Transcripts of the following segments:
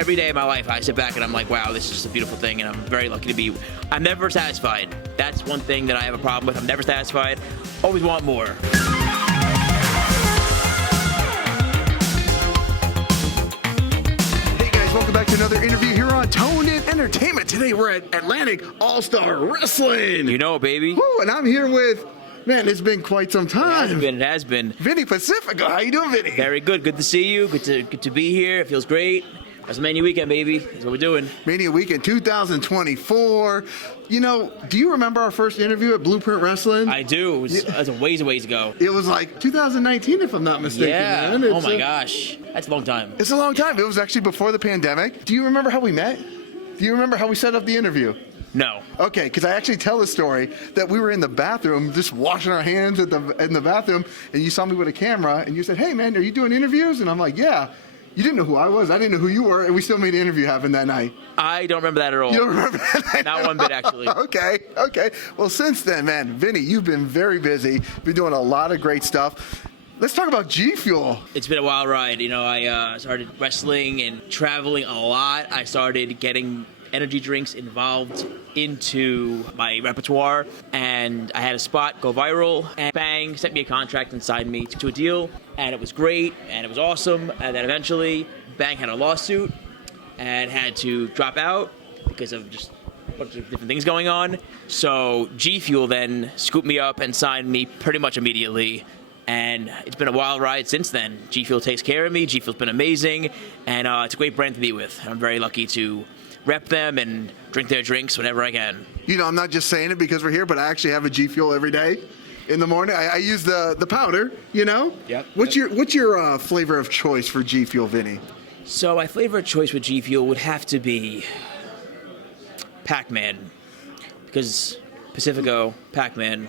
every day of my life, I sit back and I'm like, wow, this is just a beautiful thing, and I'm very lucky to be. I'm never satisfied. That's one thing that I have a problem with. I'm never satisfied. Always want more. Hey guys, welcome back to another interview here on Tone In Entertainment. Today we're at Atlantic All-Star Wrestling. You know, baby. Woo, and I'm here with, man, it's been quite some time. It has been. Vinny Pacifico. How you doing, Vinny? Very good. Good to see you. Good to be here. It feels great. That's Mania Weekend, baby. That's what we're doing. Mania Weekend 2024. You know, do you remember our first interview at Blueprint Wrestling? I do. That's a ways ago. It was like 2019, if I'm not mistaken. Yeah. Man. Oh my gosh. That's a long time. It's a long time. It was actually before the pandemic. Do you remember how we met? Do you remember how we set up the interview? No. Okay, because I actually tell the story that we were in the bathroom just washing our hands in the bathroom, and you saw me with a camera, and you said, "Hey man, are you doing interviews?" And I'm like, "Yeah." You didn't know who I was. I didn't know who you were, and we still made an interview happen that night. I don't remember that at all. You don't remember that? Not one bit, actually. Okay. Well, since then, man, Vinny, you've been very busy. Been doing a lot of great stuff. Let's talk about G Fuel. It's been a wild ride. You know, I started wrestling and traveling a lot. I started getting energy drinks involved into my repertoire, and I had a spot go viral, and bang, sent me a contract and signed me to a deal, and it was great and it was awesome. And then eventually Bang had a lawsuit and had to drop out because of just a bunch of different things going on. So G Fuel then scooped me up and signed me pretty much immediately. And it's been a wild ride since then. G Fuel takes care of me. G Fuel's been amazing, and it's a great brand to be with. I'm very lucky to rep them and drink their drinks whenever I can. You know, I'm not just saying it because we're here, but I actually have a G Fuel every day in the morning. I use the powder, you know? Yep. What's your flavor of choice for G Fuel, Vinny? So my flavor of choice with G Fuel would have to be Pac-Man, because Pacifico, Pac-Man,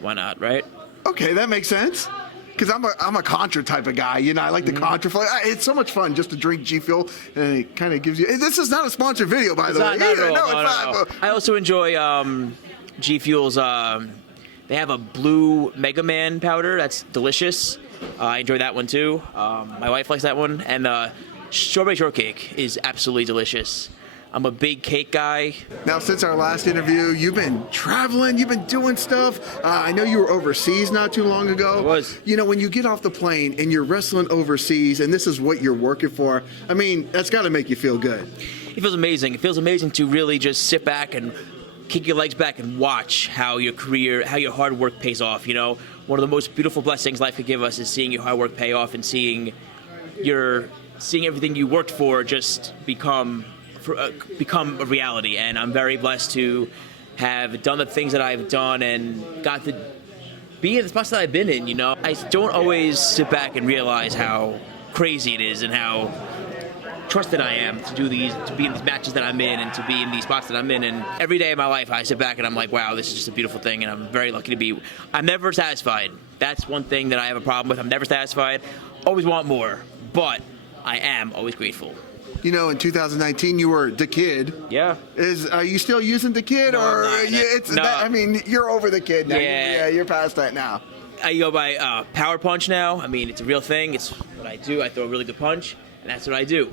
why not, right? Okay, that makes sense. Because I'm a Contra type of guy, you know. I like the Contra flavor. It's so much fun just to drink G Fuel, and it kind of gives you. This is not a sponsored video, by the way. Not at all. No, No. it's not. I also enjoy G Fuel's. They have a blue Mega Man powder that's delicious. I enjoy that one too. My wife likes that one, and strawberry shortcake is absolutely delicious. I'm a big cake guy. Now, since our last interview, you've been traveling, you've been doing stuff. I know you were overseas not too long ago. I was. You know, when you get off the plane and you're wrestling overseas and this is what you're working for, I mean, that's got to make you feel good. It feels amazing. It feels amazing to really just sit back and kick your legs back and watch how your career, how your hard work pays off. You know, one of the most beautiful blessings life could give us is seeing your hard work pay off and seeing everything you worked for just become a reality. And I'm very blessed to have done the things that I've done and got to be in the spots that I've been in. You know, I don't always sit back and realize how crazy it is and how trusted I am to be in these matches that I'm in and to be in these spots that I'm in. And every day of my life, I sit back and I'm like, wow, this is just a beautiful thing, and I'm very lucky to be. I'm never satisfied. That's one thing that I have a problem with. I'm never satisfied. Always want more, but I am always grateful. You know, in 2019, you were the Kid. Yeah. Are you still using the Kid, No, or I'm not. No. I mean, you're over the Kid now. Yeah. You're past that now. I go by Power Punch now. I mean, it's a real thing. It's what I do. I throw a really good punch, and that's what I do.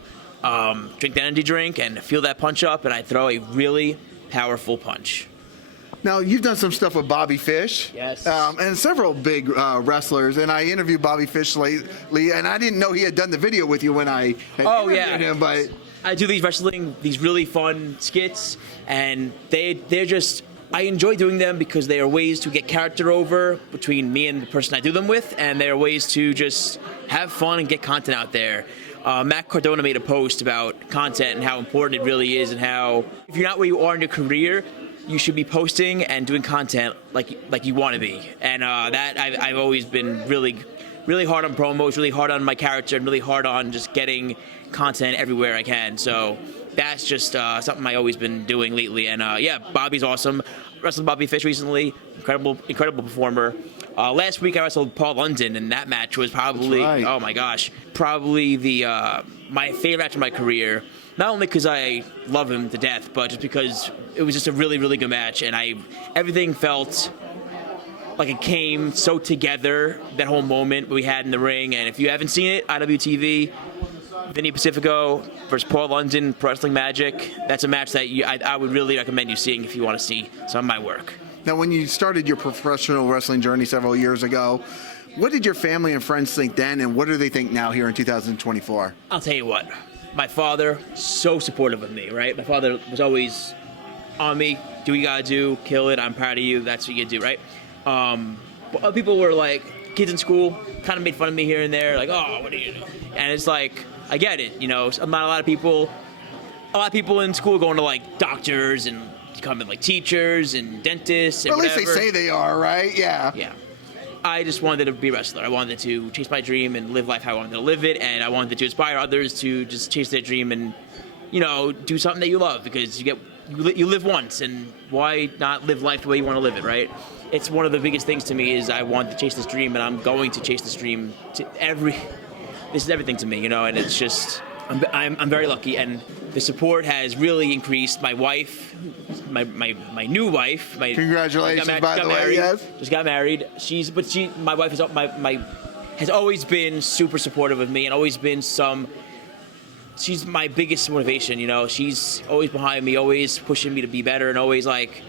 Drink the energy drink and feel that punch up, and I throw a really powerful punch. Now, you've done some stuff with Bobby Fish. Yes. And several big wrestlers, and I interviewed Bobby Fish lately, and I didn't know he had done the video with you when I had interviewed him, but I do these really fun skits, and they're just, I enjoy doing them because they are ways to get character over between me and the person I do them with, and they are ways to just have fun and get content out there. Matt Cardona made a post about content and how important it really is, and how if you're not where you are in your career, you should be posting and doing content like you want to be. And that I've always been really hard on promos, really hard on my character, and really hard on just getting content everywhere I can. So that's just something I've always been doing lately. And yeah, Bobby's awesome. Wrestled Bobby Fish recently. Incredible performer. Last week I wrestled Paul London, and that match was probably, oh my gosh, probably my favorite match of my career. Not only because I love him to death, but just because it was just a really, really good match, and everything felt like it came so together, that whole moment we had in the ring. And if you haven't seen it, IWTV, Vinny Pacifico versus Paul London, Pro Wrestling Magic. That's a match that I would really recommend you seeing if you want to see some of my work. Now, when you started your professional wrestling journey several years ago, what did your family and friends think then, and what do they think now here in 2024? I'll tell you what. My father, so supportive of me, right? My father was always on me. Do what you gotta do, kill it, I'm proud of you, that's what you do, right? But other people were like, kids in school, kind of made fun of me here and there, like, oh, what are you doing? And it's like, I get it, you know, not a lot of people in school going to like doctors and becoming like teachers and dentists and Well, at least whatever. they say they are, right? Yeah. Yeah. I just wanted to be a wrestler. I wanted to chase my dream and live life how I wanted to live it, and I wanted to inspire others to just chase their dream and, you know, do something that you love, because you live once, and why not live life the way you want to live it, right? It's one of the biggest things to me is I want to chase this dream, and I'm going to chase this dream this is everything to me, you know, and it's just, I'm very lucky, and the support has really increased. My wife, my new wife, Congratulations, by the way, yes. Just got married. My wife has always been super supportive of me, and always been she's my biggest motivation, you know. She's always behind me, always pushing me to be better, and always like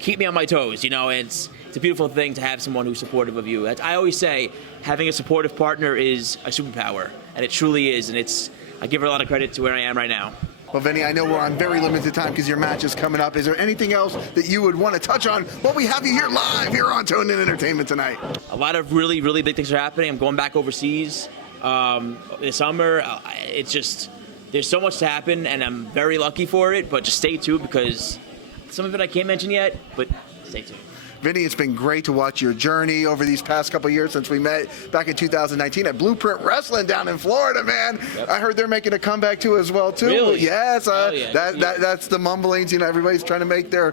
keep me on my toes, you know. And it's a beautiful thing to have someone who's supportive of you. I always say having a supportive partner is a superpower, and it truly is. And I give her a lot of credit to where I am right now. Well, Vinny, I know we're on very limited time because your match is coming up. Is there anything else that you would want to touch on while we have you here live here on Tone In Entertainment tonight? A lot of really, really big things are happening. I'm going back overseas this summer. It's just, there's so much to happen, and I'm very lucky for it, but just stay tuned, because some of it I can't mention yet, but stay tuned. Vinny, it's been great to watch your journey over these past couple years since we met back in 2019 at Blueprint Wrestling down in Florida, man. Yep. I heard they're making a comeback too as well, too. Really? Yes. Yeah. That's the mumblings. You know, everybody's trying to make their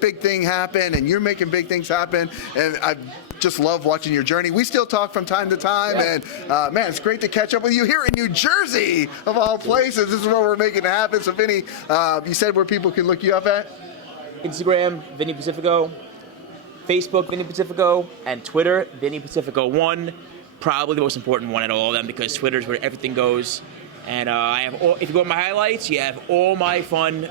big thing happen, and you're making big things happen. And I just love watching your journey. We still talk from time to time, and man, it's great to catch up with you here in New Jersey, of all places. This is where we're making it happen. So, Vinny, you said where people can look you up at? Instagram, Vinny Pacifico. Facebook, Vinny Pacifico, and Twitter, Vinny Pacifico 1. Probably the most important one at all of them, because Twitter is where everything goes. And if you go to my highlights, you have all my fun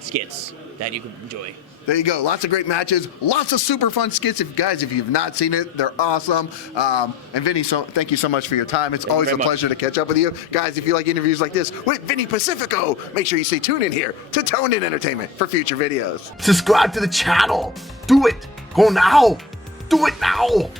skits that you can enjoy. There you go. Lots of great matches. Lots of super fun skits. If you've not seen it, they're awesome. And Vinny, thank you so much for your time. It's always a pleasure to catch up with you. Guys, if you like interviews like this with Vinny Pacifico, make sure you stay tuned in here to Tone In Entertainment for future videos. Subscribe to the channel. Do it. Go now. Do it now.